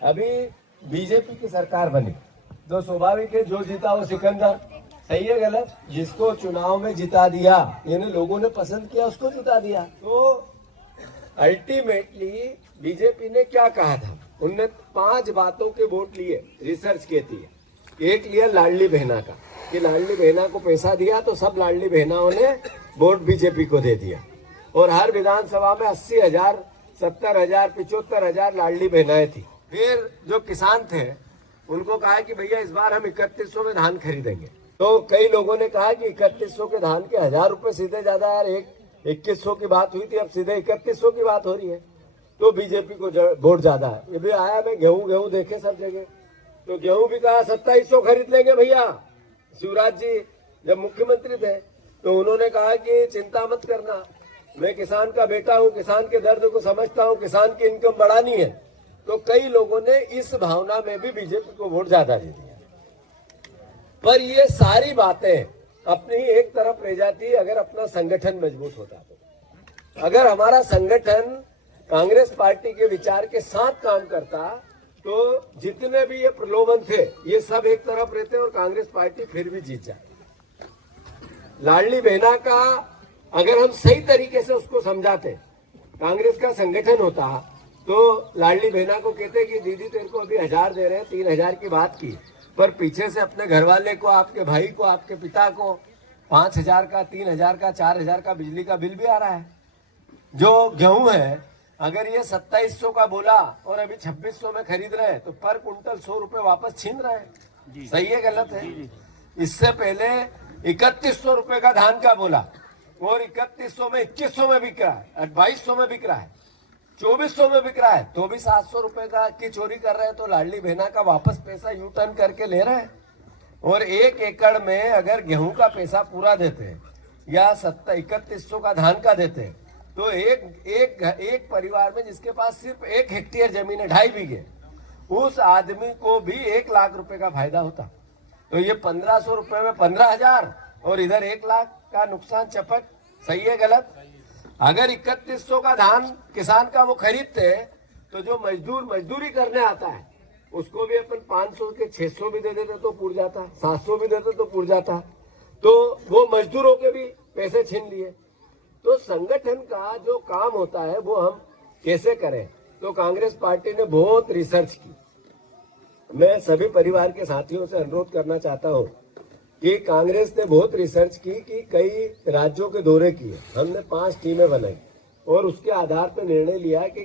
अभी बीजेपी की सरकार बनी तो स्वाभाविक है जो जीता वो सिकंदर। सही है गलत? जिसको चुनाव में जिता दिया, यानी लोगों ने पसंद किया, उसको जिता दिया। तो अल्टीमेटली बीजेपी ने क्या कहा था, उनने 5 बातों के वोट लिए, रिसर्च की थी। एक लिया लाडली बहना का, कि लाडली बहना को पैसा दिया तो सब लाडली बहनाओं ने वोट बीजेपी को दे दिया। और हर विधानसभा में 80,000, 70,000, 75,000 लाडली बहनाएं थी। फिर जो किसान थे उनको कहा कि भैया इस बार हम 3100 में धान खरीदेंगे। तो कई लोगों ने कहा कि 3100 के धान के 1000 रुपए सीधे ज्यादा, यार 2100 की बात हुई थी, अब सीधे 3100 की बात हो रही है, तो बीजेपी को वोट ज्यादा है। ये भी आया, मैं गेहूं देखे सब जगह, तो गेहूं भी कहा 2700 खरीद लेंगे भैया। शिवराज जी जब मुख्यमंत्री थे तो उन्होंने कहा कि चिंता मत करना, मैं किसान का बेटा हूं, किसान के दर्द को समझता हूं, किसान की इनकम बढ़ानी है। तो कई लोगों ने इस भावना में भी बीजेपी को वोट ज्यादा दे दिया। पर ये सारी बातें अपनी एक तरफ रह जाती अगर अपना संगठन मजबूत होता तो। अगर हमारा संगठन कांग्रेस पार्टी के विचार के साथ काम करता तो जितने भी ये प्रलोभन थे ये सब एक तरफ रहते और कांग्रेस पार्टी फिर भी जीत जाए। लाडली बहना का अगर हम सही तरीके से उसको समझाते, कांग्रेस का संगठन होता तो लाडली बहना को कहते कि दीदी तेरे को अभी 1000 दे रहे हैं, 3000 की बात की, पर पीछे से अपने घर वाले को, आपके भाई को, आपके पिता को 5000 का, 3000 का, 4000 का बिजली का बिल भी आ रहा है। जो गेहूं है अगर ये 2700 का बोला और अभी 2600 में खरीद रहे हैं तो पर कुंटल 100 रुपए वापस छीन रहे हैं। सही है गलत है? इससे पहले 3100 रुपए का धान का बोला और 3100 में 2100 में बिक रहा है, 2200 में बिक रहा है, 2400 में बिक रहा है, तो भी 700 रुपए का की चोरी कर रहे हैं। तो लाडली बहना का वापस पैसा यू टर्न करके ले रहे हैं। और 1 एकड़ में अगर गेहूं का पैसा पूरा देते हैं या 3100 का धान का देते हैं तो एक परिवार में जिसके पास सिर्फ 1 हेक्टेयर जमीन है, 2.5 बीघे, उस आदमी को भी 1 लाख रुपए का फायदा होता। तो ये 1500 रुपए में 15,000 और इधर 1 लाख का नुकसान चपट। सही है गलत? अगर 3100 का धान किसान का वो खरीदते तो जो मजदूर मजदूरी करने आता है उसको भी अपन 500 के 600 भी दे देते तो पूर जाता, 700 भी देते तो पूर जाता। तो वो मजदूरों के भी पैसे छीन लिए। तो संगठन का जो काम होता है वो हम कैसे करें, तो कांग्रेस पार्टी ने बहुत रिसर्च की। मैं सभी परिवार के साथियों से अनुरोध करना चाहता हूं कि कांग्रेस ने बहुत रिसर्च की कि कई राज्यों के दौरे किए, हमने 5 टीमें बनाई और उसके आधार पर निर्णय लिया कि